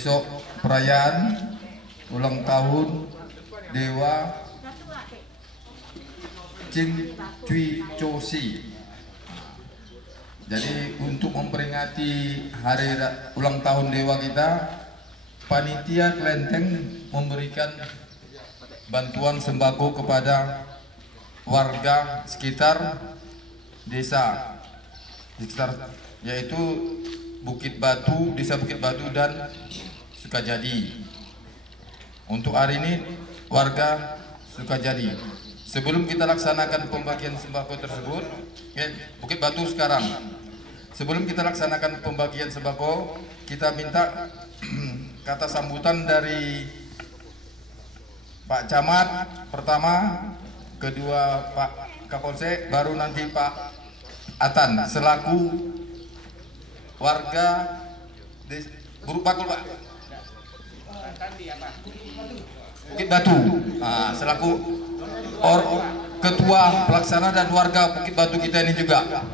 besok perayaan ulang tahun Dewa Chin Cui Chosi. Jadi untuk memperingati hari ulang tahun Dewa kita, panitia kelenteng memberikan bantuan sembako kepada warga sekitar desa, yaitu Bukit Batu, Desa Bukit Batu dan Sukajadi. Untuk hari ini warga Sukajadi. Sebelum kita laksanakan pembagian sembako tersebut, Bukit Batu sekarang. Sebelum kita laksanakan pembagian sembako, kita minta kata sambutan dari Pak Camat pertama, kedua Pak Kapolsek, baru nanti Pak Atan selaku warga Buruk Bakul, Pak. Bukit Batu, selaku ketua pelaksana dan warga Bukit Batu kita ini juga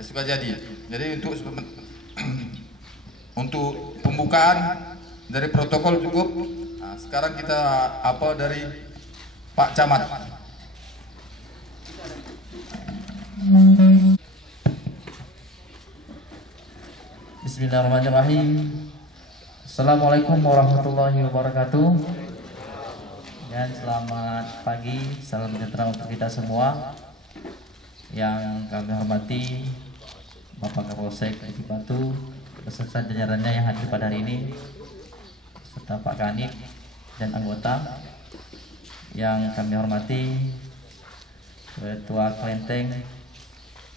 suka jadi. Jadi untuk pembukaan dari protokol cukup. Nah, sekarang kita dari Pak Camat. Bismillahirrahmanirrahim. Assalamualaikum warahmatullahi wabarakatuh. Dan selamat pagi, salam sejahtera untuk kita semua. Yang kami hormati Bapak Kapolsek Bukit Batu beserta jajarannya yang hadir pada hari ini, serta Pak Kanit dan anggota. Yang kami hormati Ketua Kelenteng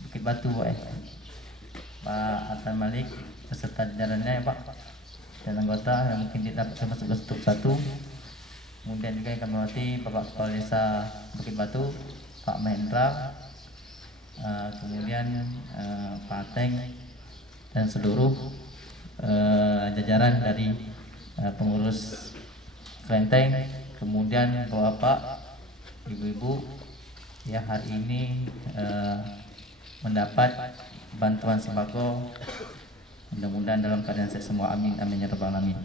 Bukit Batu, Pak Atan Malik beserta jajarannya ya Pak, dan anggota yang mungkin tidak bisa masuk satu-satu. Kemudian juga yang kami hormati Bapak Kepala Desa Bukit Batu, Pak Mahendra, kemudian Pak Ateng dan seluruh jajaran dari pengurus kelenteng, kemudian Bapak, Ibu-ibu yang hari ini mendapat bantuan sembako, mudah-mudahan dalam keadaan sehat semua, amin amin ya rabbal alamin.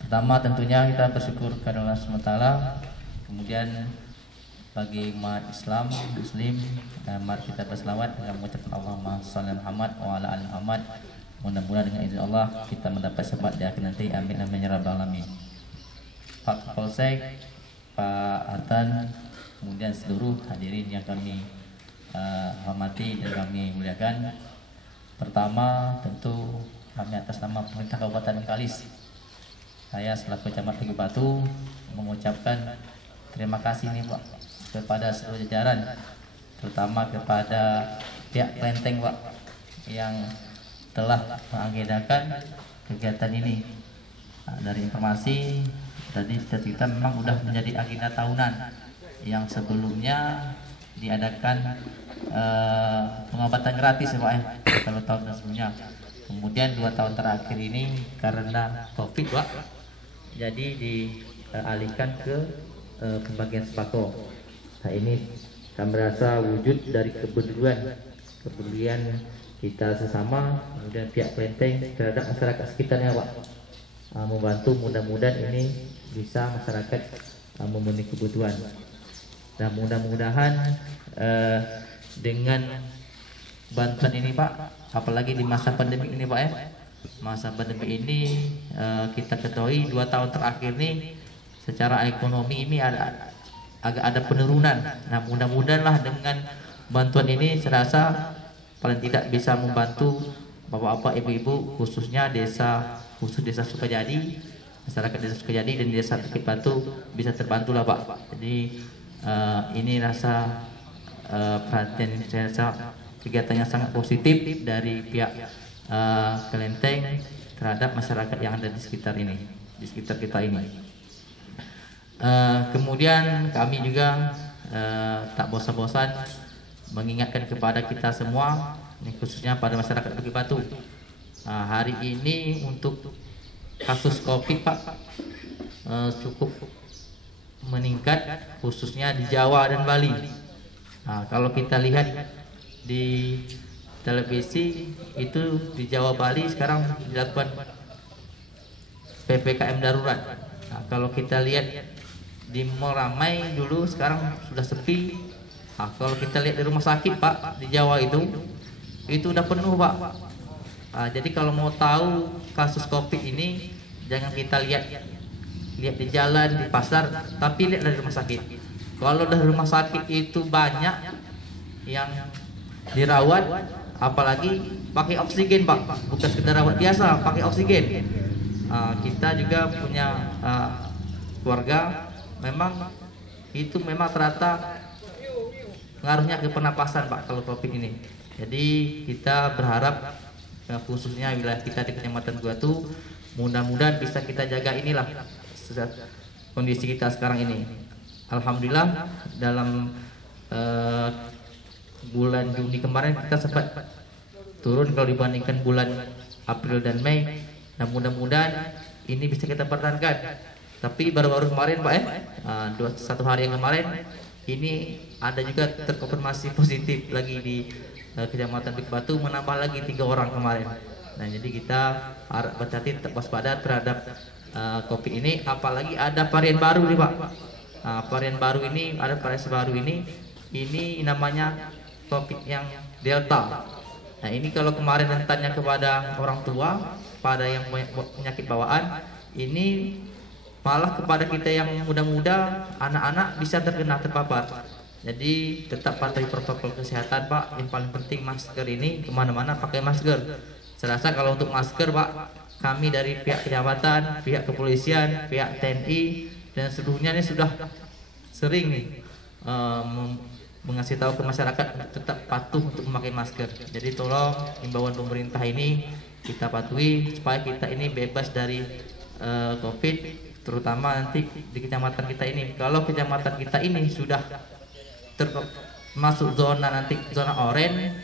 Pertama tentunya kita bersyukur kepada Allah SWT, kemudian bagi umat Islam Muslim, mari kita berselawat dengan mengucapkan Allahumma shalli ala Muhammad wa ala ali Muhammad. Mudah-mudahan dengan izin Allah kita mendapat syafaat di akhir nanti, amin amin ya rabbal alamin. Pak Kapolsek, Pak Atan, kemudian seluruh hadirin yang kami hormati dan kami muliakan. Pertama tentu kami atas nama pemerintah Kabupaten Bengkalis, saya selaku Camat Bukit Batu mengucapkan terima kasih nih Pak kepada seluruh jajaran, terutama kepada pihak kelenteng Pak yang telah mengagendakan kegiatan ini. Dari informasi tadi kita memang sudah menjadi agenda tahunan yang sebelumnya diadakan pengobatan gratis ya Pak kalau tahun sebelumnya. Kemudian 2 tahun terakhir ini karena COVID Pak, jadi dialihkan ke pembagian sembako. Nah ini kami merasa wujud dari kepedulian kita sesama, kemudian pihak kelenteng terhadap masyarakat sekitarnya Pak, membantu. Mudah-mudahan ini bisa masyarakat memenuhi kebutuhan. Dan mudah-mudahan dengan bantuan ini Pak, apalagi di masa pandemi ini Pak masa pandemi ini kita ketahui 2 tahun terakhir ini secara ekonomi ini agak ada penurunan. Nah mudah-mudahanlah dengan bantuan ini saya rasa paling tidak bisa membantu bapak-bapak, ibu-ibu, khususnya desa Sukajadi, masyarakat desa Sukajadi dan desa Bukit Batu bisa terbantu lah Pak. Jadi ini rasa perhatian saya rasa kegiatan yang sangat positif dari pihak kelenteng terhadap masyarakat yang ada di sekitar ini, di sekitar kita ini. Kemudian kami juga tak bosan-bosan mengingatkan kepada kita semua, khususnya pada masyarakat Bukit Batu. Hari ini untuk kasus COVID Pak cukup meningkat, khususnya di Jawa dan Bali. Kalau kita lihat di televisi itu di Jawa Bali sekarang dilakukan PPKM darurat. Nah, kalau kita lihat di mall ramai dulu, sekarang sudah sepi. Nah, kalau kita lihat di rumah sakit Pak di Jawa itu udah penuh Pak. Nah, jadi kalau mau tahu kasus COVID ini, jangan kita lihat di jalan, di pasar, tapi lihat dari rumah sakit. Kalau dari rumah sakit itu banyak yang dirawat, apalagi pakai oksigen Pak, bukan sekedar rawat biasa, pakai oksigen. Kita juga punya keluarga, memang ternyata ngaruhnya ke pernapasan Pak kalau COVID ini. Jadi kita berharap khususnya wilayah kita di Kecamatan Guatu, mudah-mudahan bisa kita jaga inilah kondisi kita sekarang ini. Alhamdulillah dalam bulan Juni kemarin kita sempat turun kalau dibandingkan bulan April dan Mei. Nah, mudah-mudahan ini bisa kita pertahankan. Tapi baru-baru kemarin Pak satu hari yang kemarin ini ada juga terkonfirmasi positif lagi di Kecamatan Bik Batu, menambah lagi 3 orang kemarin. Nah, jadi kita harap berhati-hati, tetap waspada terhadap COVID ini, apalagi ada varian baru nih Pak. Varian baru ini namanya COVID yang Delta. Nah, ini kalau kemarin rentannya kepada orang tua, pada yang penyakit bawaan, ini malah kepada kita yang muda-muda, anak-anak bisa terpapar. Jadi tetap patuhi protokol kesehatan Pak. Yang paling penting masker ini, kemana-mana pakai masker. Saya rasa kalau untuk masker Pak, kami dari pihak kecamatan, pihak kepolisian, pihak TNI dan seluruhnya ini sudah sering mengasih tahu ke masyarakat tetap patuh untuk memakai masker. Jadi tolong himbauan pemerintah ini kita patuhi supaya kita ini bebas dari COVID, terutama nanti di kecamatan kita ini. Kalau kecamatan kita ini sudah masuk zona oranye,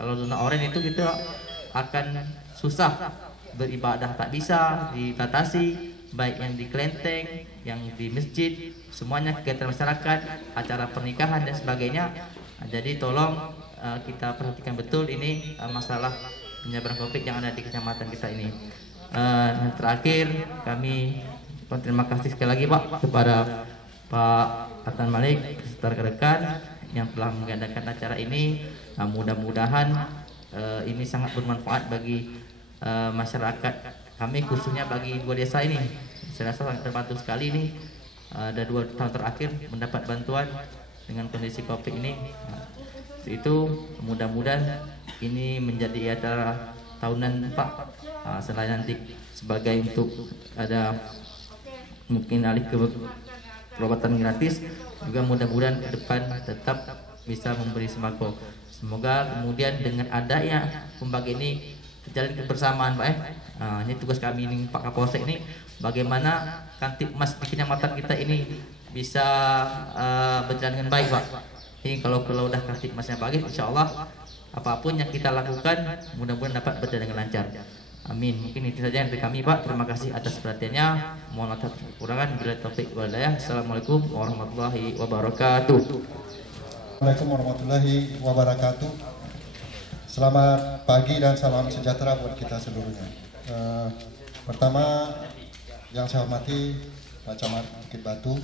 kalau zona oranye itu kita akan susah beribadah, tak bisa dibatasi, baik yang di kelenteng, yang di masjid, semuanya kegiatan masyarakat, acara pernikahan dan sebagainya. Jadi tolong kita perhatikan betul ini masalah penyebaran COVID yang ada di kecamatan kita ini. Dan terakhir kami terima kasih sekali lagi Pak kepada Pak Atan Malik beserta rekan-rekan yang telah mengadakan acara ini. Mudah-mudahan ini sangat bermanfaat bagi masyarakat kami, khususnya bagi 2 desa ini. Saya rasa sangat terbantu sekali ini. Ada 2 tahun terakhir mendapat bantuan dengan kondisi COVID ini. Itu mudah-mudahan ini menjadi acara tahunan Pak. Selain nanti sebagai untuk ada mungkin alih ke perawatan gratis, juga mudah-mudahan ke depan tetap bisa memberi sembako. Semoga kemudian dengan adanya pembagian ini terjalin kebersamaan Pak. Ini tugas kami ini Pak Kapolsek ini, bagaimana Kamtibmas di kecamatan kita ini bisa berjalan dengan baik Pak. Ini kalau udah Kamtibmasnya bagus, insya Allah apapun yang kita lakukan mudah-mudahan dapat berjalan dengan lancar. Amin. Mungkin itu saja dari kami Pak. Terima kasih atas perhatiannya. Mohon maaf atas kekurangan. Bila taufik wal hidayah. Assalamualaikum warahmatullahi wabarakatuh. Assalamualaikum warahmatullahi wabarakatuh. Selamat pagi dan salam sejahtera buat kita seluruhnya. Pertama yang saya hormati Pak Camat Bukit Batu,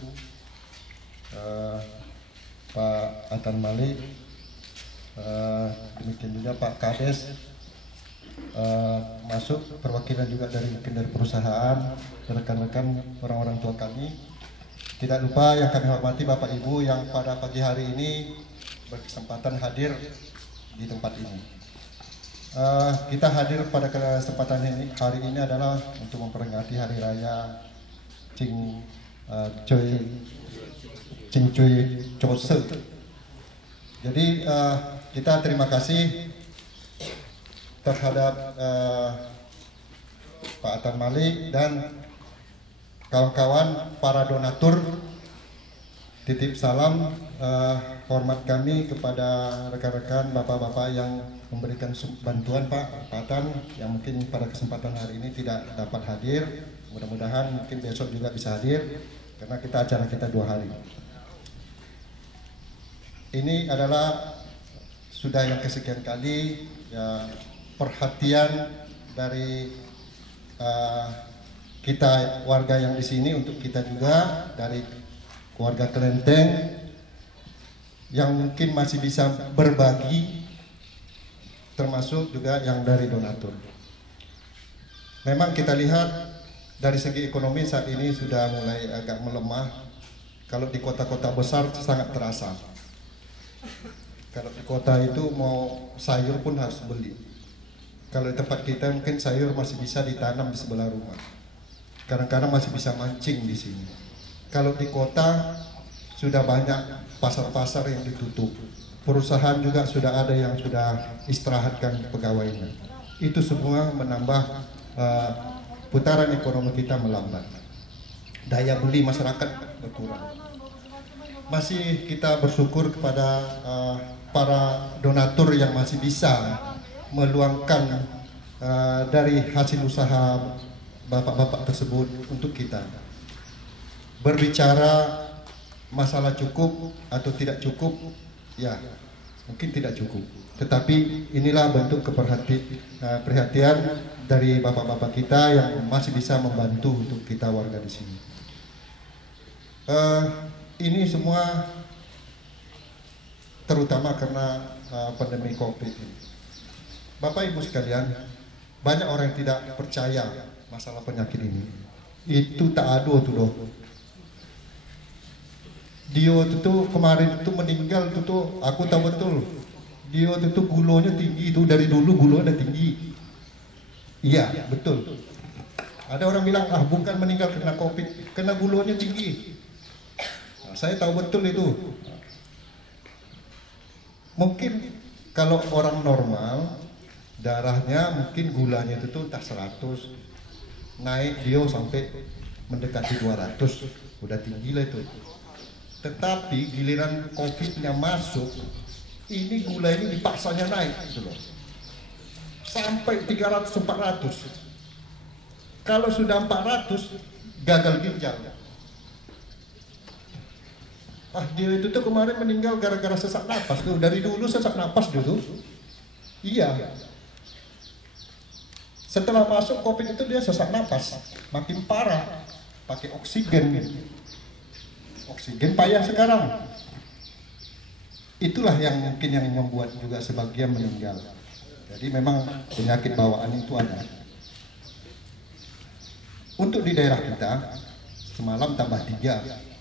Pak Atan Malik, demikian juga Pak Kades, masuk perwakilan juga dari perusahaan, rekan-rekan orang-orang tua kami. Tidak lupa yang kami hormati Bapak Ibu yang pada pagi hari ini berkesempatan hadir di tempat ini. Kita hadir pada kesempatan hari ini adalah untuk memperingati Hari Raya Cing Cuy Chose. Jadi kita terima kasih terhadap Pak Atan Malik dan kawan-kawan para donatur. Titip salam hormat kami kepada rekan-rekan bapak-bapak yang memberikan bantuan Pak Atan yang mungkin pada kesempatan hari ini tidak dapat hadir. Mudah-mudahan mungkin besok juga bisa hadir karena acara kita 2 hari. Ini adalah sudah yang kesekian kali ya, perhatian dari kita warga yang di sini, untuk kita juga dari keluarga Kelenteng yang mungkin masih bisa berbagi, termasuk juga yang dari donatur. Memang kita lihat dari segi ekonomi saat ini sudah mulai agak melemah. Kalau di kota-kota besar sangat terasa. Kalau di kota itu mau sayur pun harus beli. Kalau di tempat kita mungkin sayur masih bisa ditanam di sebelah rumah. Kadang-kadang masih bisa mancing di sini. Kalau di kota sudah banyak pasar-pasar yang ditutup. Perusahaan juga sudah ada yang sudah istirahatkan pegawainya. Itu semua menambah putaran ekonomi kita melambat. Daya beli masyarakat berkurang. Masih kita bersyukur kepada para donatur yang masih bisa meluangkan dari hasil usaha bapak-bapak tersebut untuk kita. Berbicara masalah cukup atau tidak cukup, ya mungkin tidak cukup. Tetapi inilah bentuk perhatian dari bapak-bapak kita yang masih bisa membantu untuk kita warga di sini. Ini semua terutama karena pandemi COVID ini. Bapak Ibu sekalian, banyak orang yang tidak percaya masalah penyakit ini. Itu tak ada tuh. Dia itu kemarin itu meninggal tuh, aku tahu betul. Dia itu gulanya tinggi, itu dari dulu gulanya tinggi. Iya, betul. Ada orang bilang, bukan meninggal karena COVID, karena gulanya tinggi. Nah, saya tahu betul itu. Mungkin kalau orang normal, darahnya mungkin gulanya itu tuh entah 100, naik dia sampai mendekati 200, udah tinggi lah itu. Tetapi giliran COVID-nya masuk, ini gula ini dipaksanya naik gitu loh. Sampai 300-400. Kalau sudah 400, gagal ginjal. Dia itu tuh kemarin meninggal gara-gara sesak napas tuh. Dari dulu sesak napas dulu. Iya. Setelah masuk COVID itu dia sesak napas, makin parah, pakai oksigen. Oksigen payah sekarang. Itulah yang mungkin yang membuat juga sebagian meninggal. Jadi memang penyakit bawaan itu ada. Untuk di daerah kita, semalam tambah 3.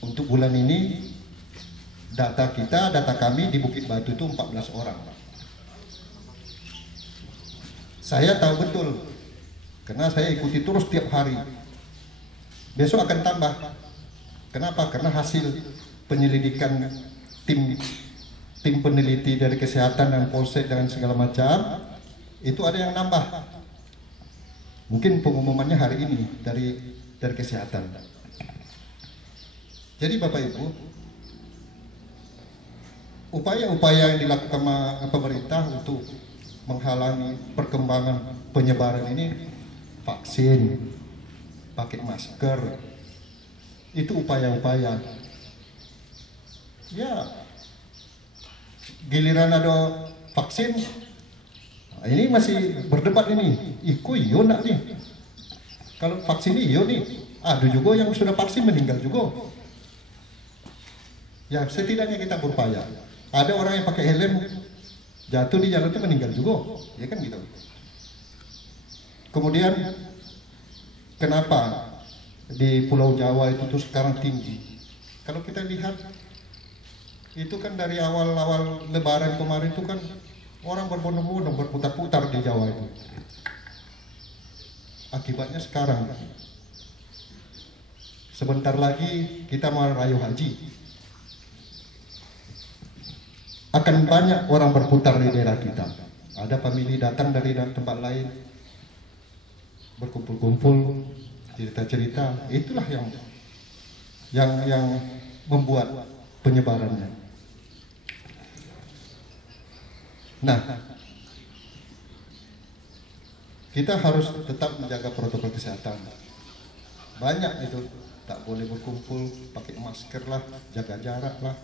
Untuk bulan ini, data kami di Bukit Batu itu 14 orang. Saya tahu betul, karena saya ikuti terus tiap hari. Besok akan tambah. Kenapa? Karena hasil penyelidikan tim peneliti dari kesehatan dan polsek dan segala macam, itu ada yang nambah. Mungkin pengumumannya hari ini dari kesehatan. Jadi Bapak Ibu, upaya-upaya yang dilakukan pemerintah untuk menghalangi perkembangan penyebaran ini, vaksin, pakai masker, itu upaya-upaya. Ya, giliran ada vaksin, ini masih berdebat ini, iyo nak nih. Kalau vaksin iyo nih, ada juga yang sudah vaksin meninggal juga. Ya, setidaknya kita berupaya. Ada orang yang pakai helm jatuh di jalan itu meninggal juga, ya kan gitu. Kemudian kenapa di Pulau Jawa itu tuh sekarang tinggi? Kalau kita lihat itu kan dari awal-awal Lebaran kemarin itu kan orang berbondong-bondong berputar-putar di Jawa itu. Akibatnya sekarang sebentar lagi kita mau rayu haji. Akan banyak orang berputar di daerah kita. Ada famili datang dari tempat lain, berkumpul-kumpul, cerita-cerita. Itulah yang membuat penyebarannya. Nah, kita harus tetap menjaga protokol kesehatan. Banyak itu, tak boleh berkumpul, pakai masker lah, jaga jarak lah.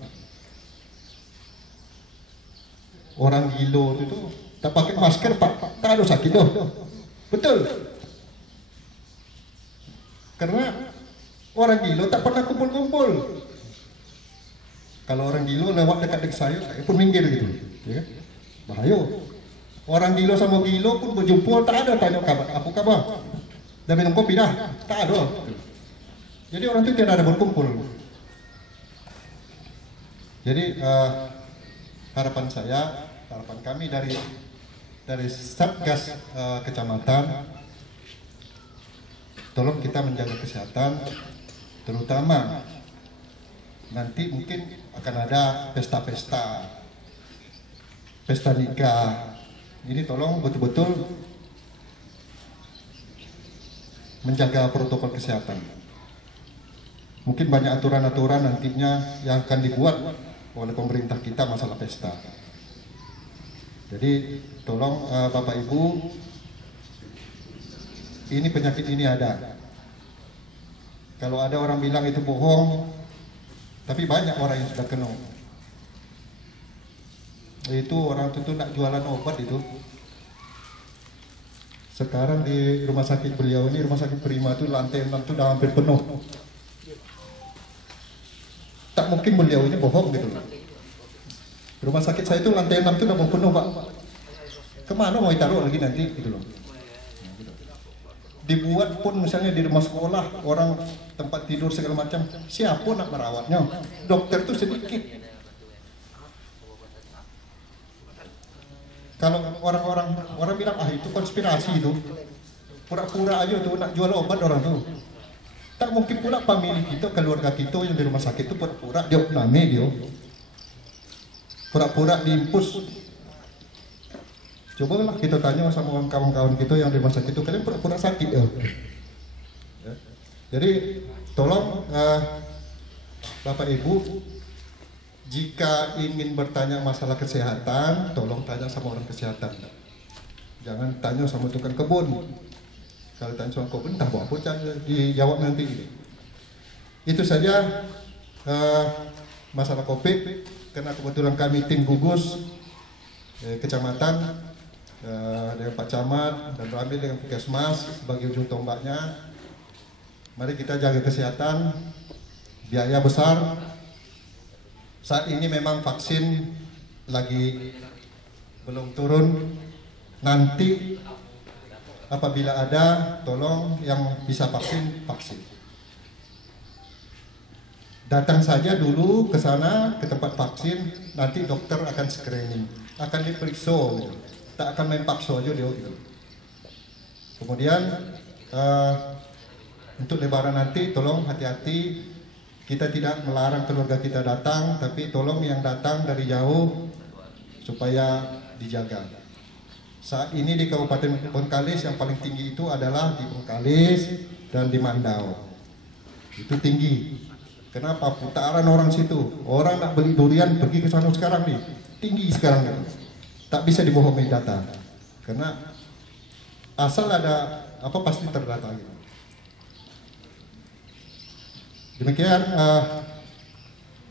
Orang gilo itu tak pakai masker, tak ada sakit tuh. Betul. Karena orang Gilo tak pernah kumpul-kumpul. Kalau orang Gilo lewat dekat saya pun minggir gitu, ya. Bahaya. Orang Gilo sama Gilo pun berjumpa tak ada tanya kabar, apa kabar? Dah minum kopi dah? Tak ada. Jadi orang itu tidak ada berkumpul. Jadi harapan kami dari Satgas Kecamatan, tolong kita menjaga kesehatan, terutama nanti mungkin akan ada pesta nikah. Ini tolong betul-betul menjaga protokol kesehatan. Mungkin banyak aturan-aturan nantinya yang akan dibuat oleh pemerintah kita masalah pesta. Jadi tolong Bapak Ibu, ini penyakit ini ada. Kalau ada orang bilang itu bohong, tapi banyak orang yang sudah kena. Itu orang itu nak jualan obat itu. Sekarang di rumah sakit beliau ini, rumah sakit Prima itu lantai 6 itu udah hampir penuh. Tak mungkin beliau ini bohong gitu. Rumah sakit saya itu lantai 6 itu udah mau penuh, Pak. Kemana mau ditaruh lagi nanti gitu loh. Dibuat pun misalnya di rumah sekolah, orang tempat tidur segala macam, siapa nak merawatnya? Dokter itu sedikit. Kalau orang bilang itu konspirasi itu, pura-pura aja tuh nak jual obat orang tuh. Tak mungkin pula famili kita, keluarga kita yang di rumah sakit itu pura-pura dia pura-pura diimpus. Cobalah kita tanya sama kawan-kawan kita yang di rumah sakit itu, kalian pura-pura sakit ya? Jadi tolong Bapak Ibu, jika ingin bertanya masalah kesehatan, tolong tanya sama orang kesehatan. Jangan tanya sama tukang kebun. Kalau tanya sama kebun, entah apa dijawab nanti. Itu saja masalah COVID. Karena kebetulan kami tim gugus kecamatan dengan Pak Camat dan Ramil dengan Puskesmas sebagai ujung tombaknya. Mari kita jaga kesehatan. Biaya besar. Saat ini memang vaksin lagi belum turun. Nanti apabila ada, tolong yang bisa vaksin. Datang saja dulu ke sana, ke tempat vaksin. Nanti dokter akan screening, akan diperiksa. Tak akan main paksa aja dia. Kemudian untuk lebaran nanti tolong hati-hati. Kita tidak melarang keluarga kita datang, tapi tolong yang datang dari jauh supaya dijaga. Saat ini di Kabupaten Bengkalis yang paling tinggi itu adalah di Bengkalis dan di Mandau. Itu tinggi. Kenapa? Putaran orang situ. Orang nak beli durian pergi ke sana sekarang nih. Tinggi sekarang nih. Tak bisa dibohongi data. Karena asal ada apa pasti terdata gitu. Demikian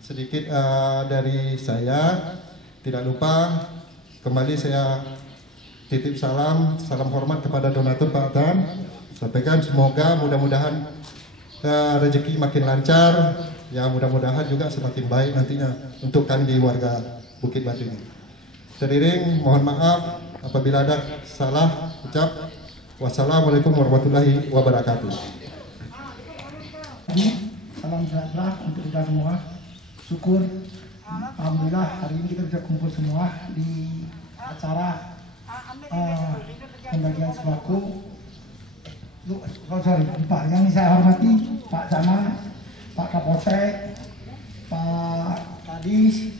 sedikit dari saya. Tidak lupa kembali saya titip salam hormat kepada donatur Pak Tan. Sampaikan semoga mudah-mudahan rezeki makin lancar, ya mudah-mudahan juga semakin baik nantinya untuk kami di warga Bukit Batu ini. Seiring mohon maaf apabila ada salah ucap. Wassalamualaikum warahmatullahi wabarakatuh. Salam sejahtera untuk kita semua. Syukur, alhamdulillah hari ini kita bisa kumpul semua di acara pembagian sembako. Pak, yang saya hormati Pak Camat, Pak Kapolsek, Pak Kadis,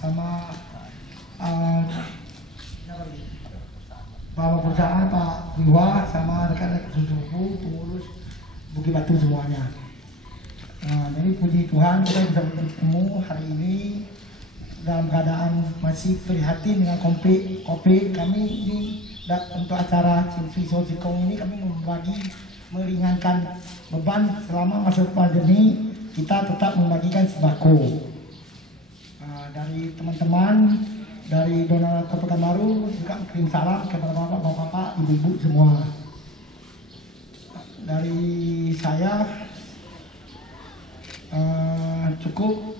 sama Bapak perusahaan Pak Wiwa, sama rekan-rekan suku pengurus Bukit Batu semuanya. Jadi puji Tuhan kita bisa bertemu hari ini dalam keadaan masih prihatin dengan COVID. Kami ini untuk acara Visual Sikong ini kami meringankan beban selama masa pandemi. Kita tetap membagikan sembako. Dari teman-teman dari donatur Pekanbaru juga kirim salam kepada bapak-bapak, ibu-ibu semua. dari saya cukup,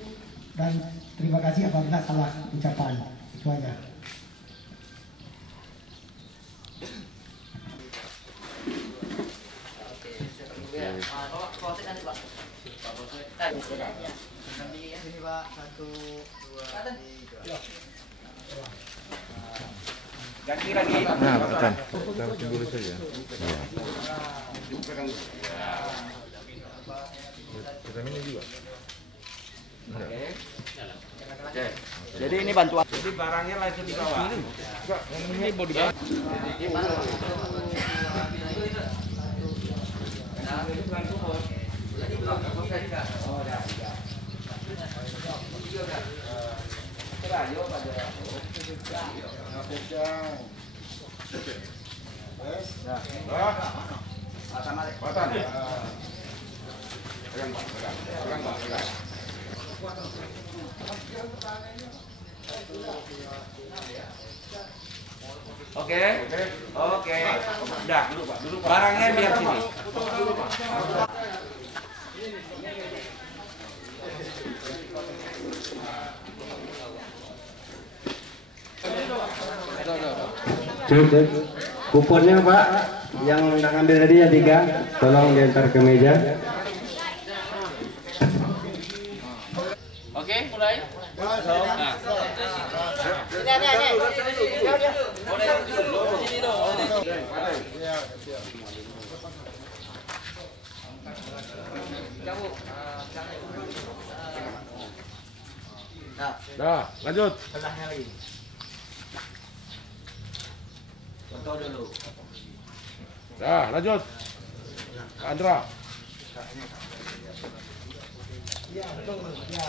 dan terima kasih apabila salah ucapan. Itu aja. Ini Pak, 1, 2, 3. Ganti lagi. Nah, bukan. Kita tunggu dulu saja. Kita ini juga. Oke. Jadi ini bantuan. Jadi barangnya langsung dibawa. Enggak, ini mau dibawa. Oke. Udah. Barangnya biar sini. Cukup. Kuponnya Pak, yang hendak ambil tadi ya 3, tolong diantar ke meja. Oke, mulai. Dah, lanjut. Sebelahnya lagi. Foto dulu. Dah, lanjut. Andra. Ya, betul. Ya.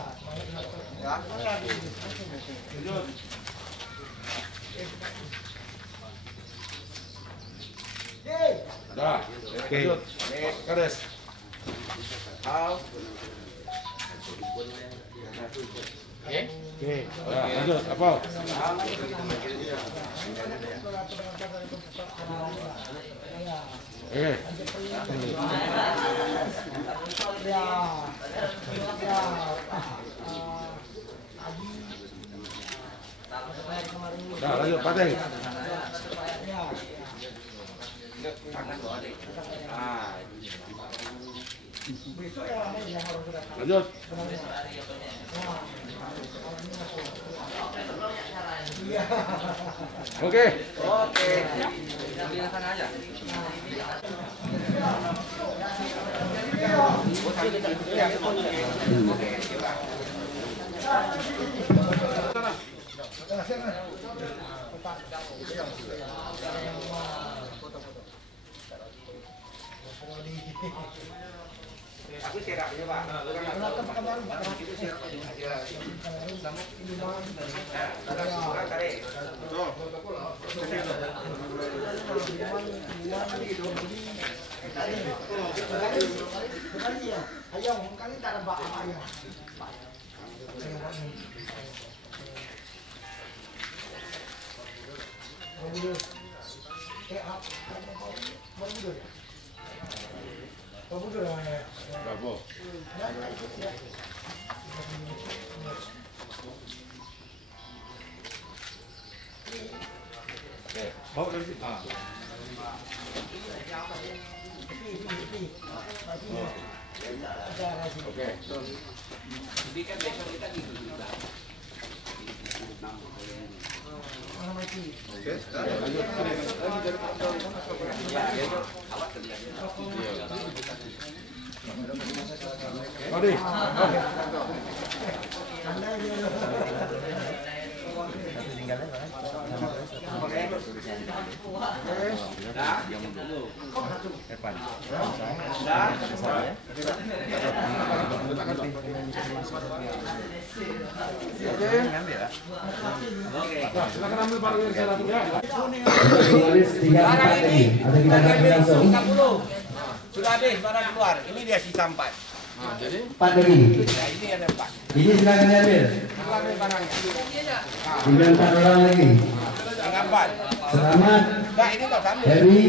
Lanjut. Dah. Oke. Lanjut. Kades. Oke. Dah, lanjut. Apa? Oke. Dah, lanjut. Pateng. Lanjut. Oke. Aku siap ya, Pak. Ayo, kali tak ada apa ya. Bravo. Bawa dari sini. Oke. Jadi kan besok kita gitu juga. Mari. Silakan ambil barang yang saya satunya. Tulis 3 lagi. Atau kita ambil langsung. 30. Sudah habis barang keluar. Ini dia sisa 4. Nah, jadi 4 lagi. Nah, ini ada 4. Ini silakan diambil. Ambil barangnya. Tinggal 4 orang lagi. Tinggal 4. Selamat. Nah, ini tak sambil. Heri,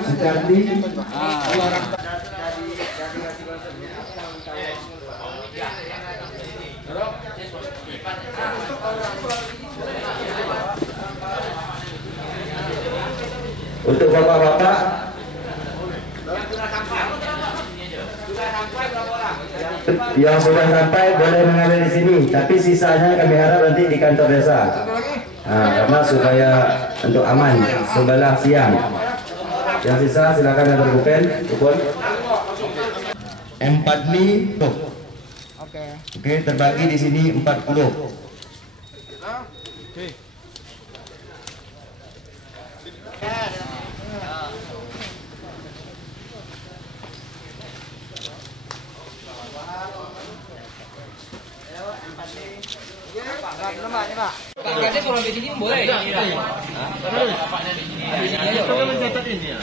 Sukarti, Kalau orang Untuk bapak-bapak yang sudah sampai boleh mengambil di sini, tapi sisanya kami harap nanti di kantor desa. Karena supaya untuk aman sebelah siang. Yang sisa silakan yang terbupen, kupon. 4 mie. Oke, terbagi di sini 40.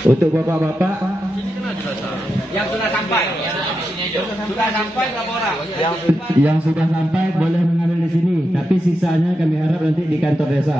Untuk bapak-bapak Yang sudah sampai, sudah sampai berapa orang? yang sudah sampai boleh mengambil di sini, tapi sisanya kami harap nanti di kantor desa.